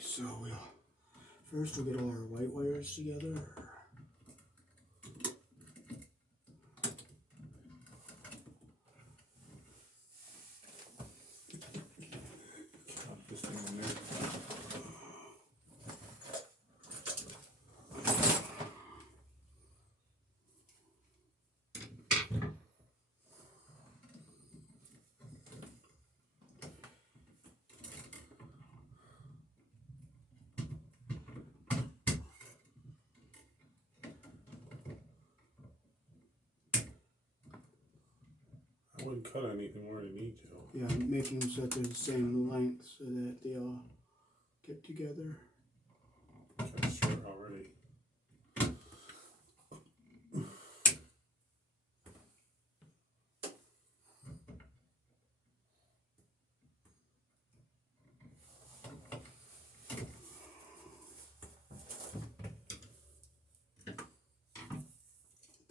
so first we'll get all our white wires together. I wouldn't cut anything more than you need to. Yeah, I'm making them so that they're the same length so that they all get together. Kind of short already.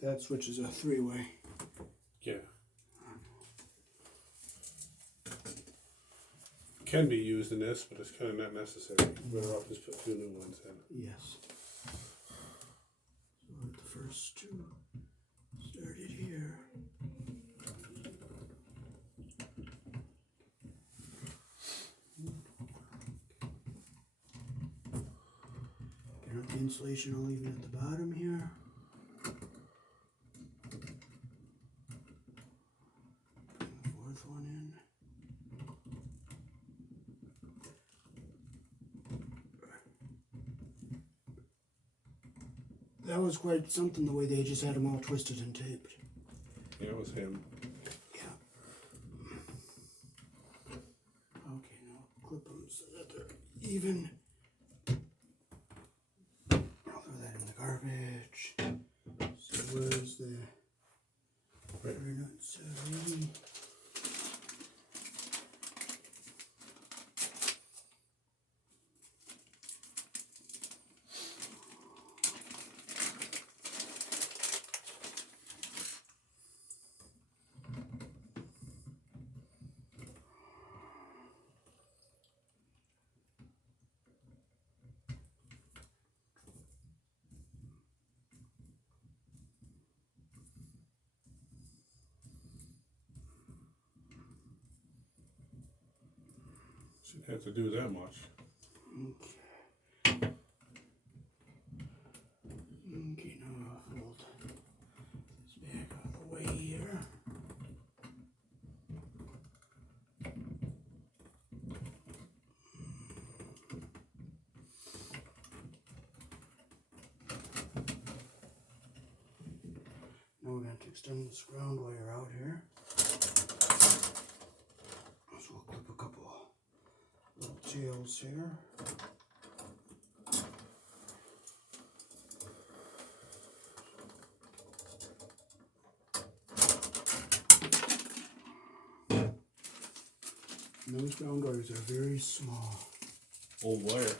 That switch is a three-way. Yeah. Can be used in this, but it's kind of not necessary. Better off just put two new ones in. Yes. So let the first two started here. Get out the insulation all even at the bottom here. Put the fourth one in. That was quite something, the way they just had them all twisted and taped. Yeah, it was him. Yeah. Okay, now clip them so that they're even. I'll throw that in the garbage. So where's the wirenuts? Shouldn't have to do that much. Okay. Okay, now I'll hold this back out of the way here. Now we're going to extend this ground wire out here. So we'll clip a couple little tails here. And those ground wires are very small. Old wire.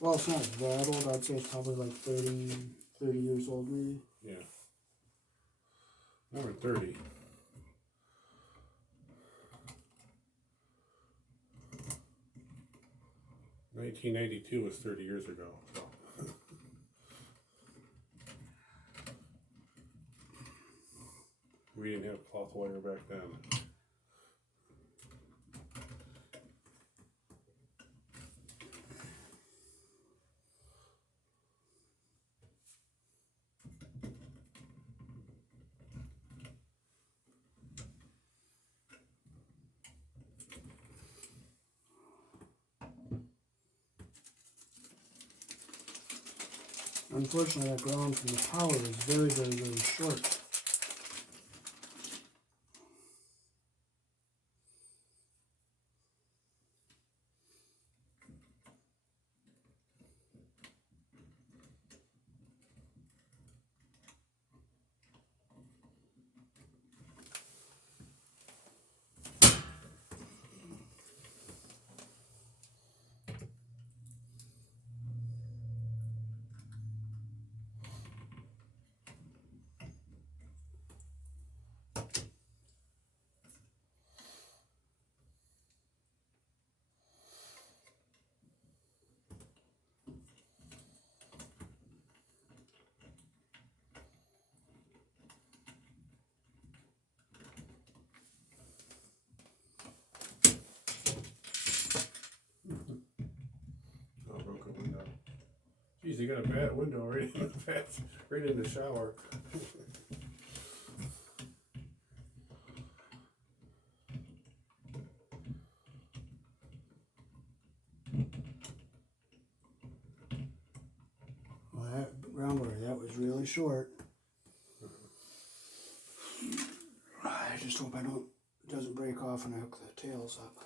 Well, it's not that old. I'd say it's probably like 30 years old maybe. Yeah. Number 30. $1992 was 30 years ago. So. We didn't have cloth wire back then. Unfortunately, that ground from the power is very, very, very short. you got a bad window right in the bath, right in the shower. Well, that ground wire, that was really short. I just hope it doesn't break off when I hook the tails up.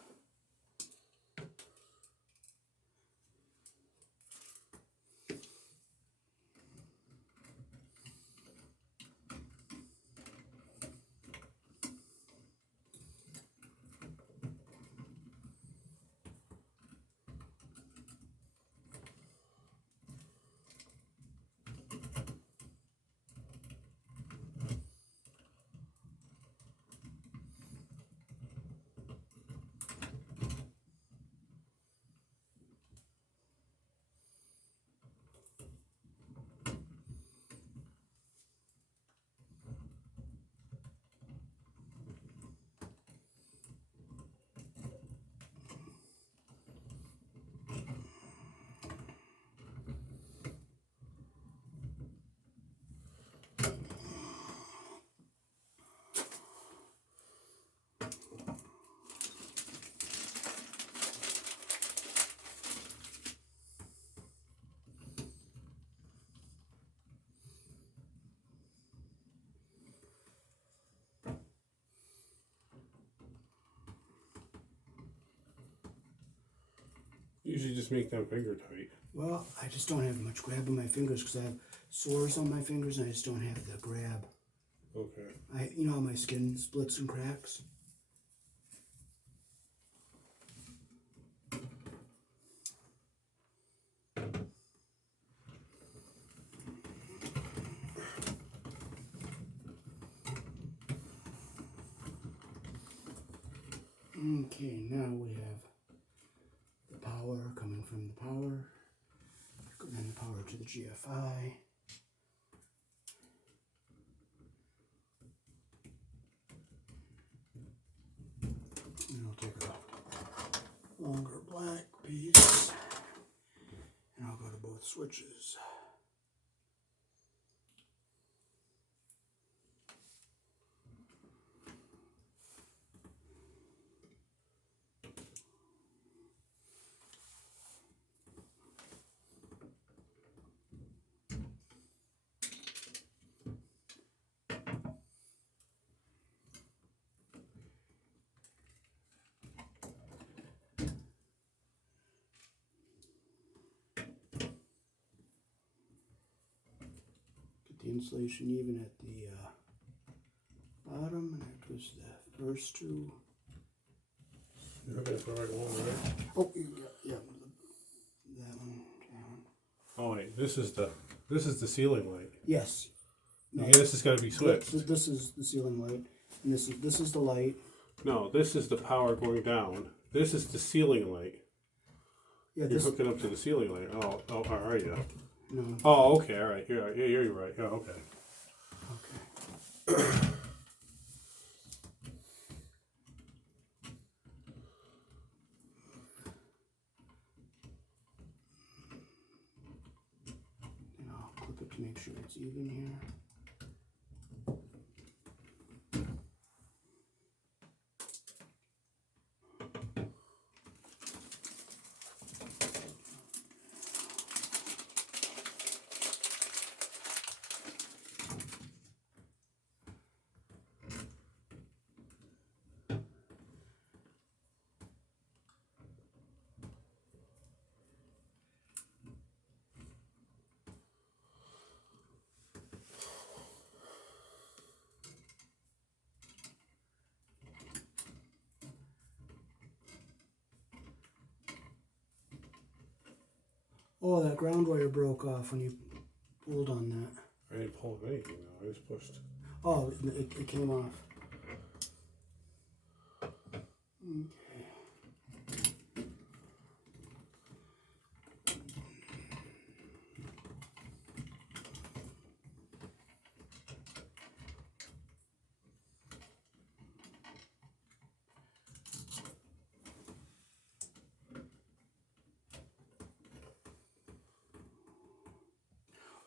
Usually just make them finger tight. Well, I just don't have much grab on my fingers because I have sores on my fingers and I just don't have the grab. Okay. You know how my skin splits and cracks? Okay, now we have the power coming from the power, and then the power to the GFI. And I'll take a longer black piece, and I'll go to both switches. The insulation even at the bottom, and that goes to the first two. You're looking for the right one, right? Oh, yeah, that one down. Oh wait, this is the ceiling light. Yes. Okay, this has got to be switched. This is the ceiling light, and this is the light. No, this is the power going down. This is the ceiling light. Yeah, You're hooking up to the ceiling light. Oh, all right, yeah. No. Oh, okay, all right. Yeah, you're right. Yeah, okay. Okay. And I'll clip it to make sure it's even here. Oh, that ground wire broke off when you pulled on that. I didn't pull anything though. I just pushed. Oh, it came off. Okay.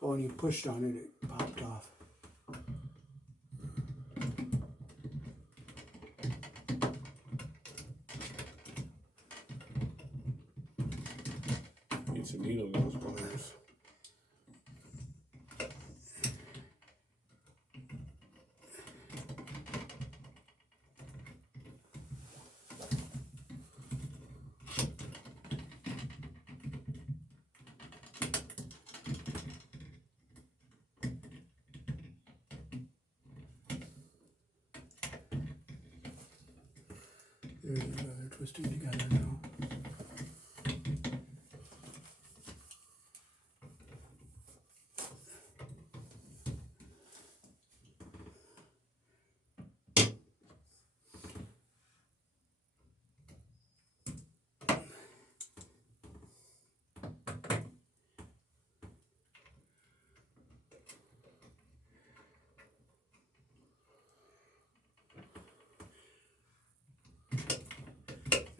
Oh, and you pushed on it, it popped off. Need some needle nose pliers. There you go, they're twisting together now.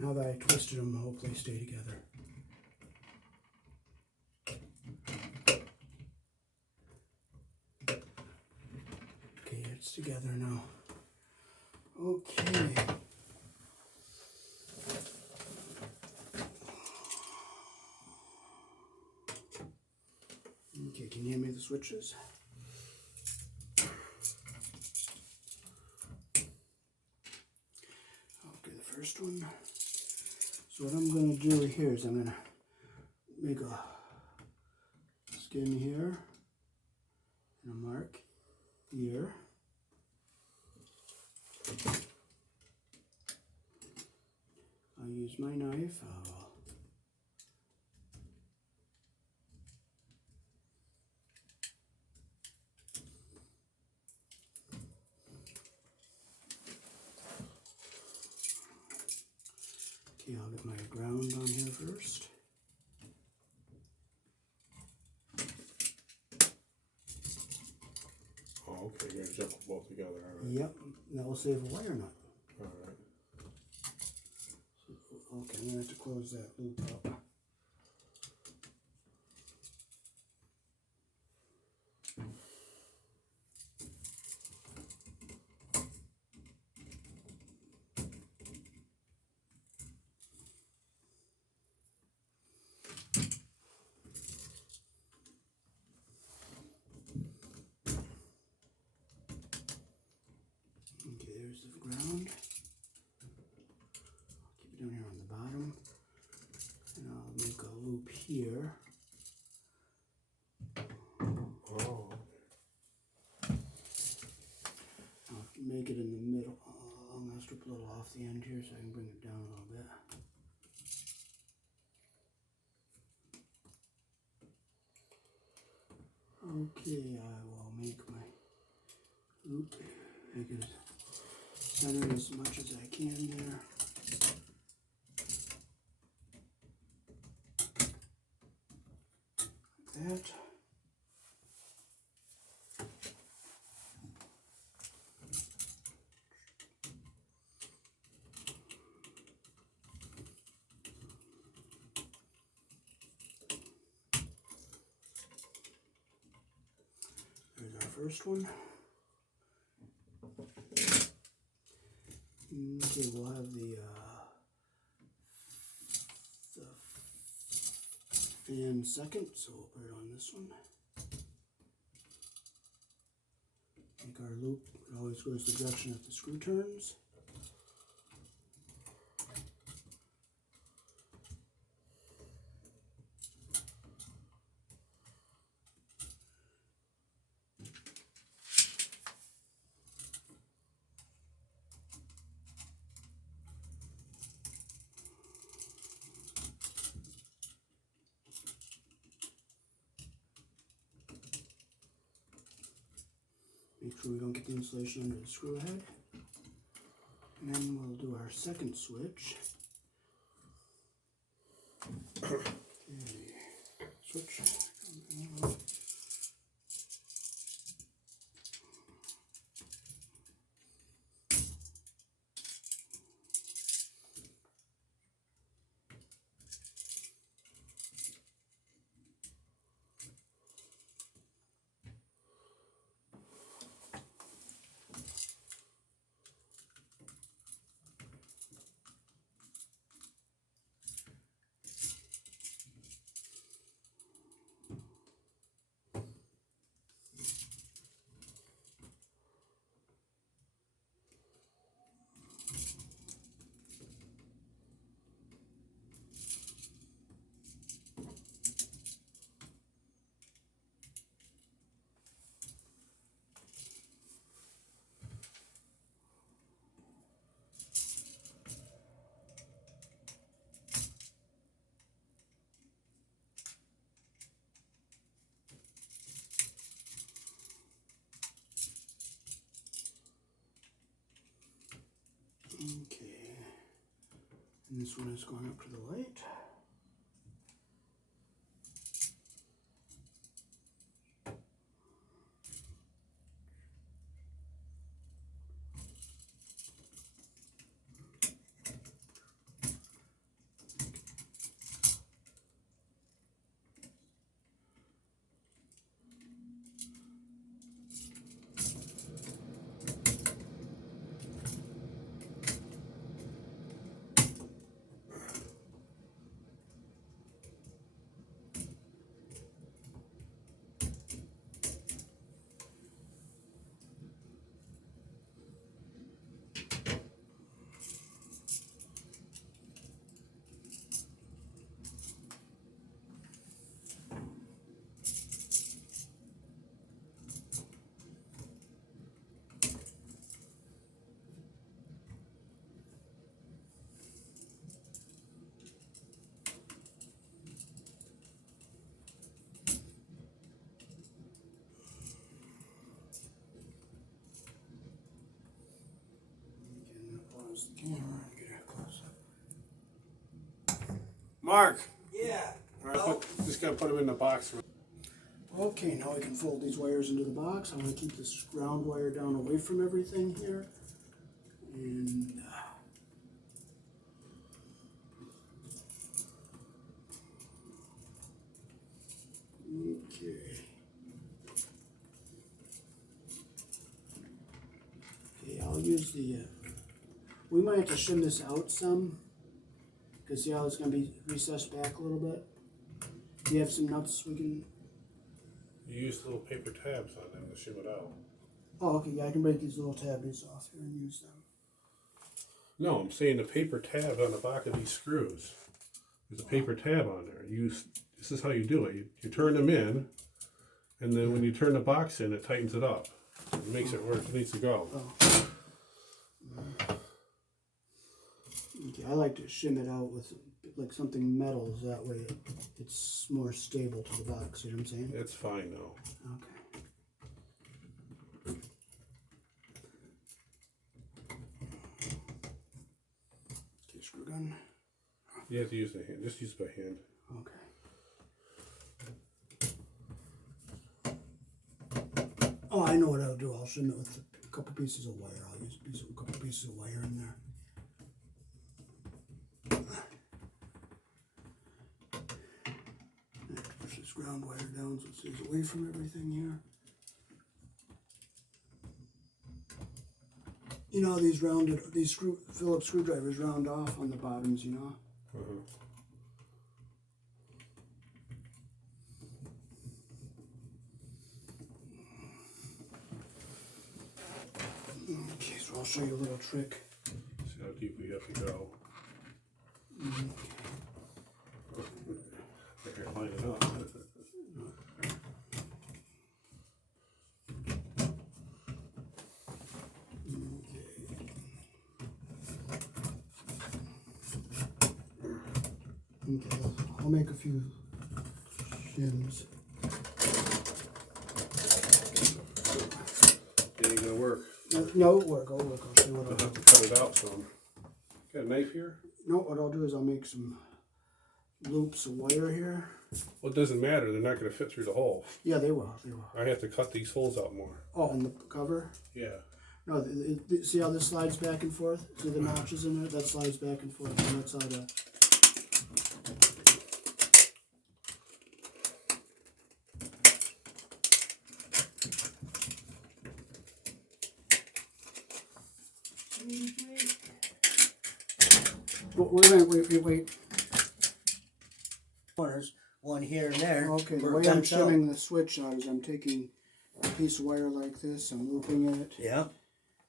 Now that I twisted them, I hope they stay together. Okay, it's together now. Okay. Okay, can you hand me the switches? Okay, the first one. So what I'm going to do here is I'm going to make a skin here and a mark here. I'll use my knife. Okay, I'll get my ground on here first. Oh, okay, you're gonna jump them both together, alright. Yep, that will save a wire nut. Alright. Okay, I'm going to have to close that loop up. Okay, there's the ground. I'll keep it down here on the bottom. And I'll make a loop here. Oh. I'll make it in the middle. I'm going to strip a little off the end here so I can bring it down a little bit. Okay, I will make my loop. Make it centered as much as I can there. Like that. There's our first one. Okay, we'll have the fan second, so we'll put it on this one. Make our loop. It always goes the direction that the screw turns. Make sure we don't get the insulation under the screw head. And then we'll do our second switch. Okay. Switch. And this one is going up to the light. Pause the camera and get a close up. Mark! Yeah. Just gotta put them in the box. Okay, now we can fold these wires into the box. I'm going to keep this ground wire down away from everything here. And okay. Okay, I'll use the, we might have to shim this out some, because see how it's going to be recessed back a little bit? Do you have some nuts we can... You use little paper tabs on them to shim it out. Oh, okay, yeah, I can break these little tabbies off here and use them. No, I'm saying the paper tabs on the back of these screws. There's a paper tab on there. This is how you do it. You turn them in, and then when you turn the box in, it tightens it up. It makes it where it needs to go. Oh. Okay, I like to shim it out with like something metal, so that way it's more stable to the box, you know what I'm saying? It's fine though. Okay. Okay, screw gun. You have to use the hand. Just use it by hand. Okay. Oh, I know what I'll do. I'll shim it with a couple pieces of wire. I'll use a couple pieces of wire in there. I have to push this ground wire down so it stays away from everything here. You know, these Phillips screwdrivers round off on the bottoms, you know? Okay, so I'll show you a little trick. See how deep we have to go. Here, line it up. Okay, I'll make a few shims. It ain't gonna work. No, it'll work. I'll show you what I'll I'll have do. to cut it out some. Got a knife here? No, what I'll do is I'll make some loops of wire here. Well, it doesn't matter. They're not gonna fit through the hole. Yeah, they will. They will. I have to cut these holes out more. Oh, and the cover? Yeah. No, see how this slides back and forth? See the notches in there? That slides back and forth, and that's how the... Wait. Corners, one here and there. Okay, the where way it I'm comes out. shimming the switch out is I'm taking a piece of wire like this, I'm looping it, Yeah.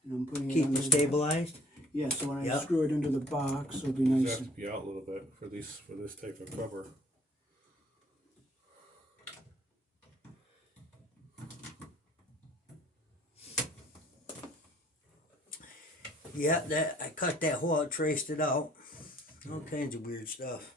and I'm putting it Keep under it stabilized. Yeah, so when I Yep. screw it into the box, it'll be You nice. have to be out a little bit for this type of cover. Yeah, I cut that hole out, traced it out. All kinds of weird stuff.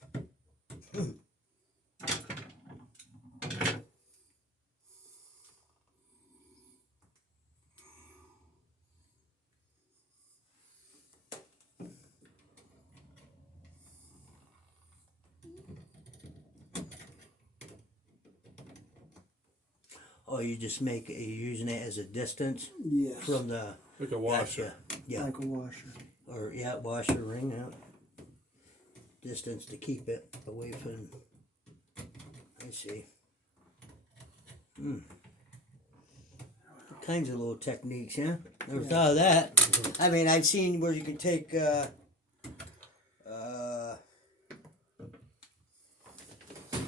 Oh, you just make you're using it as a distance Yes. from the Like a washer. gotcha. Yeah. Like a washer. Or yeah, washer ring out. Distance to keep it away from. I see. All kinds of little techniques, yeah. Never thought of that. I mean, I've seen where you can take.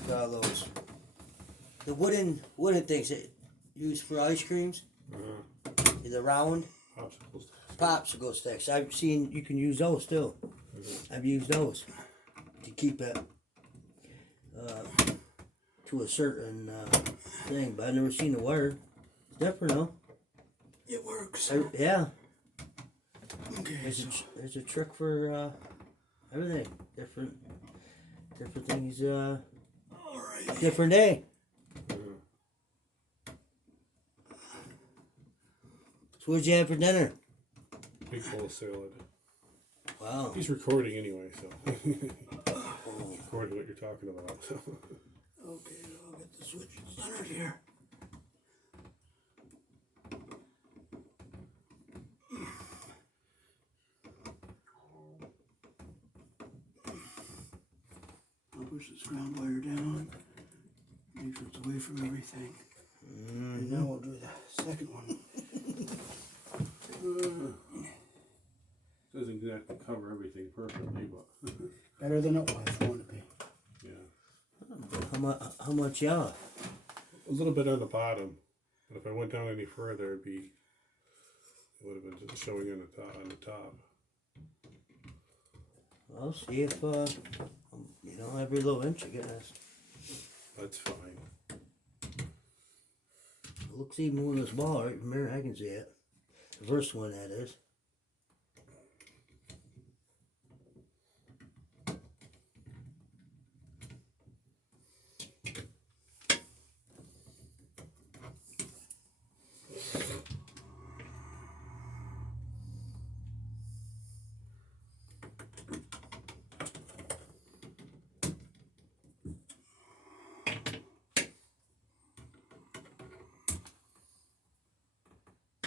Those the wooden things that used for ice creams, the round Popsicles. popsicle sticks. I've seen you can use those too. I've used those to keep it to a certain thing, but I've never seen the wire. It's different though. It works. Yeah, Okay. there's a trick for everything. Different things. All right. Different day. So what'd you have for dinner? Big bowl of salad. Wow. He's recording anyway, so. Recording what you're talking about. So. Okay, I'll get the switch centered here. I'll push this ground wire down. Make sure it's away from everything. And now we'll do the second one. Doesn't exactly cover everything perfectly, but. Better than it was going to be. Yeah. How much y'all? A little bit on the bottom, but if I went down any further, it would have been just showing on the top. I'll see if every little inch I guess. That's fine. It looks even with this ball right from here. I can see it. The first one that is.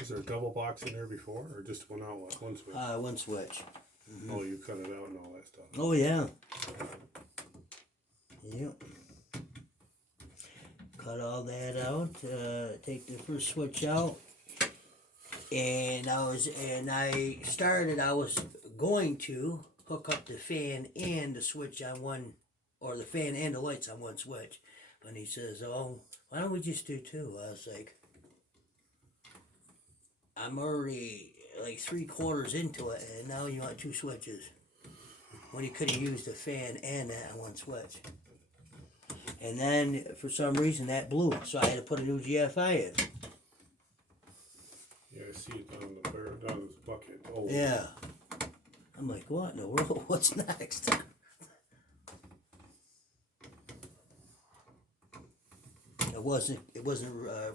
Is there a double box in there before, or just one outlet, one switch? One switch. Oh, you cut it out and all that stuff. Oh yeah. Yep. Cut all that out. Take the first switch out, and I was going to hook up the fan and the switch on one, or the fan and the lights on one switch, but he says, "Oh, why don't we just do two?" I was like, I'm already like 3/4 into it, and now you want two switches. When you could have used the fan and that on one switch. And then, for some reason, that blew, so I had to put a new GFI in. Yeah, I see it down this bucket. Oh. Yeah. I'm like, what in the world? What's next? It wasn't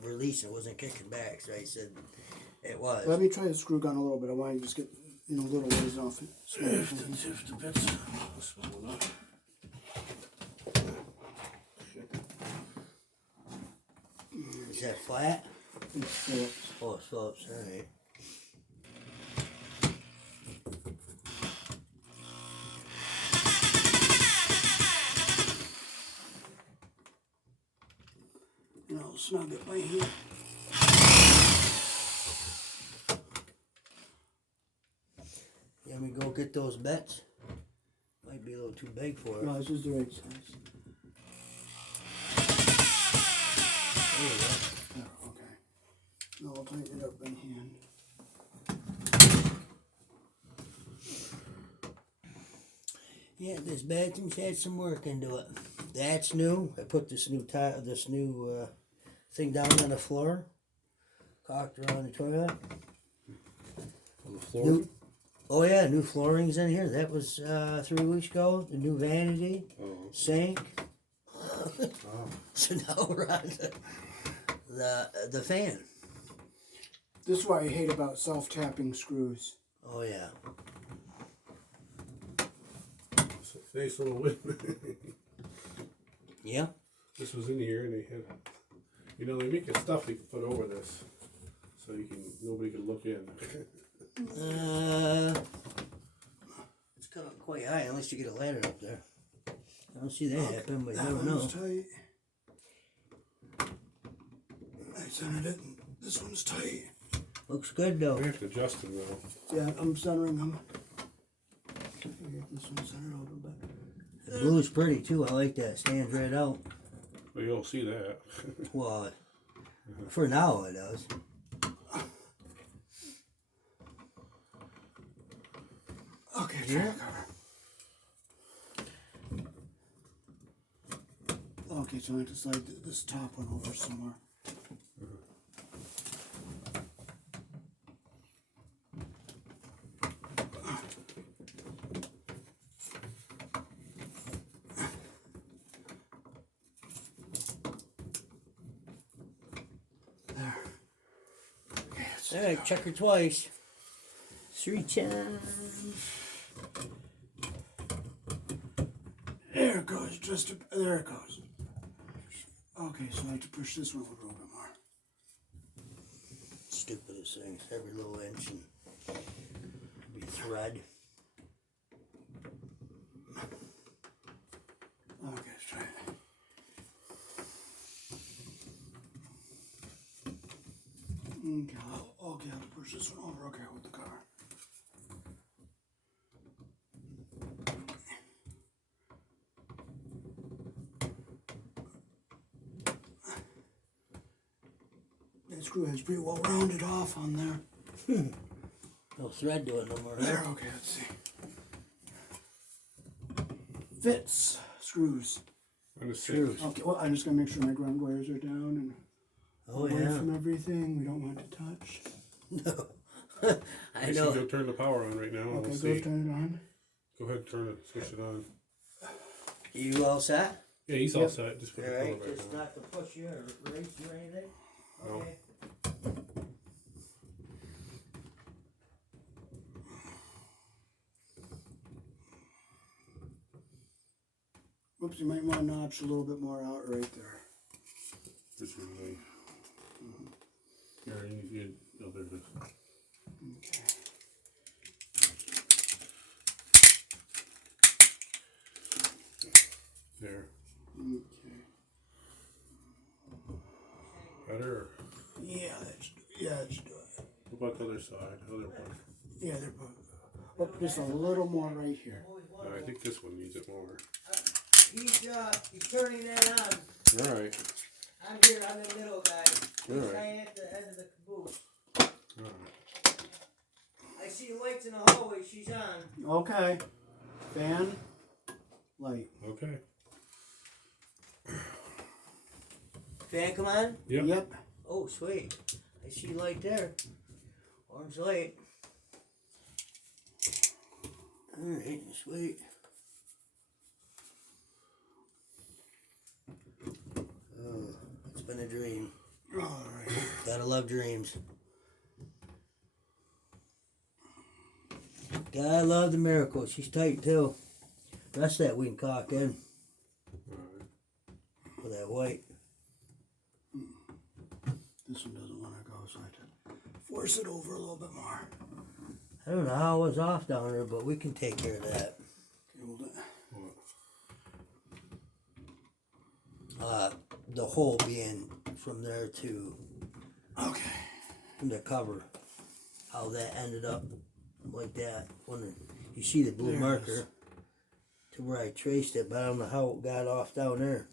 releasing, it wasn't kicking back, so I said it was. Let me try the screw gun a little bit. I want to just get a little ways off it. If the bit's small enough. Is that flat? It's Phillips. Oh, it's Phillips, alright. And I'll snug it by here. Let me go get those bets. Might be a little too big for it. No, this is the right size. There you go. Yeah, okay. Now I'll tighten it up in hand. Yeah, this bathroom's had some work into it. That's new. I put this new thing down on the floor. Caulked around the toilet. On the floor? Oh yeah, new flooring's in here. That was 3 weeks ago. The new vanity, sink. So now we're on the fan. This is what I hate about self-tapping screws. Oh yeah. It's a nice little win. Yeah. This was in here, and You know, they make it stuff you can put over this, so nobody can look in. It's coming quite high unless you get a ladder up there. I don't see that happen, but you That never know. one's tight. I centered it. And this one's tight. Looks good though. We have to adjust them though. Yeah, I'm centering them. Get this one centered a little bit. The blue's pretty too. I like that. Stands right out. Well, you don't see that. Well, for now it does. Okay, try to cover. Okay, so I have to slide this top one over somewhere. There. Okay, it's Alright, check her twice. 3 times. there it goes. There it goes. Okay, so I have to push this one a little bit more. Stupidest things. Every little inch and be thread. Okay, let's try it. Okay, I'll have to push this one over. Okay, with the car. That screw head's pretty well rounded off on there. No thread to it no more. There, okay, let's see. Fits. Screws. Screws. Okay, well, I'm just gonna make sure my ground wires are down and Oh away yeah. from everything we don't want to touch. No. I You know. should go turn the power on right now. Okay, We'll go see. turn it on. Go ahead and turn it, switch it on. You all set? Yeah, he's all Yep. set. Just put the Alright, color back just on. not to push you or race you or anything? No. Okay. Whoops, you might want to notch a little bit more out right there. This is really. Here, oh, there it is. Okay. There. Okay. Better. Yeah, let's do it. What about the other side? Other one. Yeah, they're both. Oh, just a little more right here. I think this one needs it more. He's turning that on. All right. I'm here, I'm in the middle, guys. All He's right. right at the end of the caboose. All right. I see the lights in the hallway, she's on. Okay. Fan. Light. Okay. Fan come on? Yep. Yep. Oh, sweet. I see light there. Orange light. Alright, sweet. Oh, it's been a dream. Alright. Gotta love dreams. Gotta love the miracle. She's tight too. Rest of that we can cock in All right. with that white. This one doesn't want to go, so I have to force it over a little bit more. I don't know how it was off down there, but we can take care of that. Okay, hold it. What? The hole being from there to Okay. the cover. How that ended up like that. When you see the blue There it marker is. to where I traced it, but I don't know how it got off down there.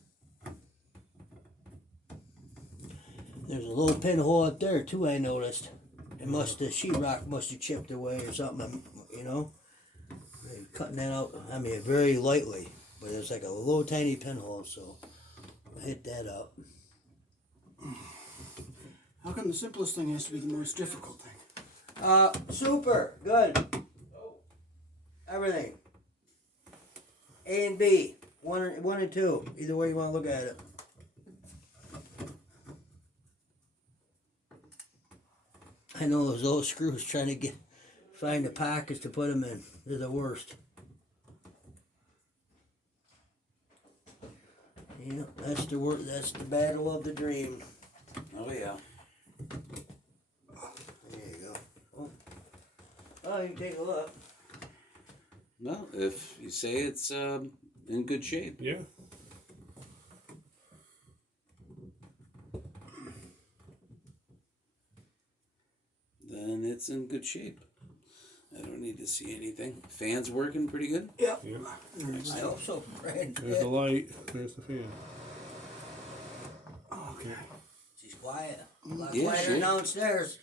There's a little pinhole up there too, I noticed. It must, the sheetrock must have chipped away or something, you know. They're cutting that out, I mean, very lightly, but there's like a little tiny pinhole, so I hit that up. How come the simplest thing has to be the most difficult thing? Super, good. Everything. A and B, one and two, either way you want to look at it. I know those old screws trying to find the pockets to put them in. They're the worst. Yeah, that's the battle of the dream. Oh yeah. There you go. Oh, you can take a look. Well, if you say it's in good shape, Yeah. then it's in good shape. I don't need to see anything. Fan's working pretty good. Yep. Yeah. I hope so, Brad. There's the light. There's the fan. Okay. She's quiet. A lot Yeah, quieter sure. downstairs.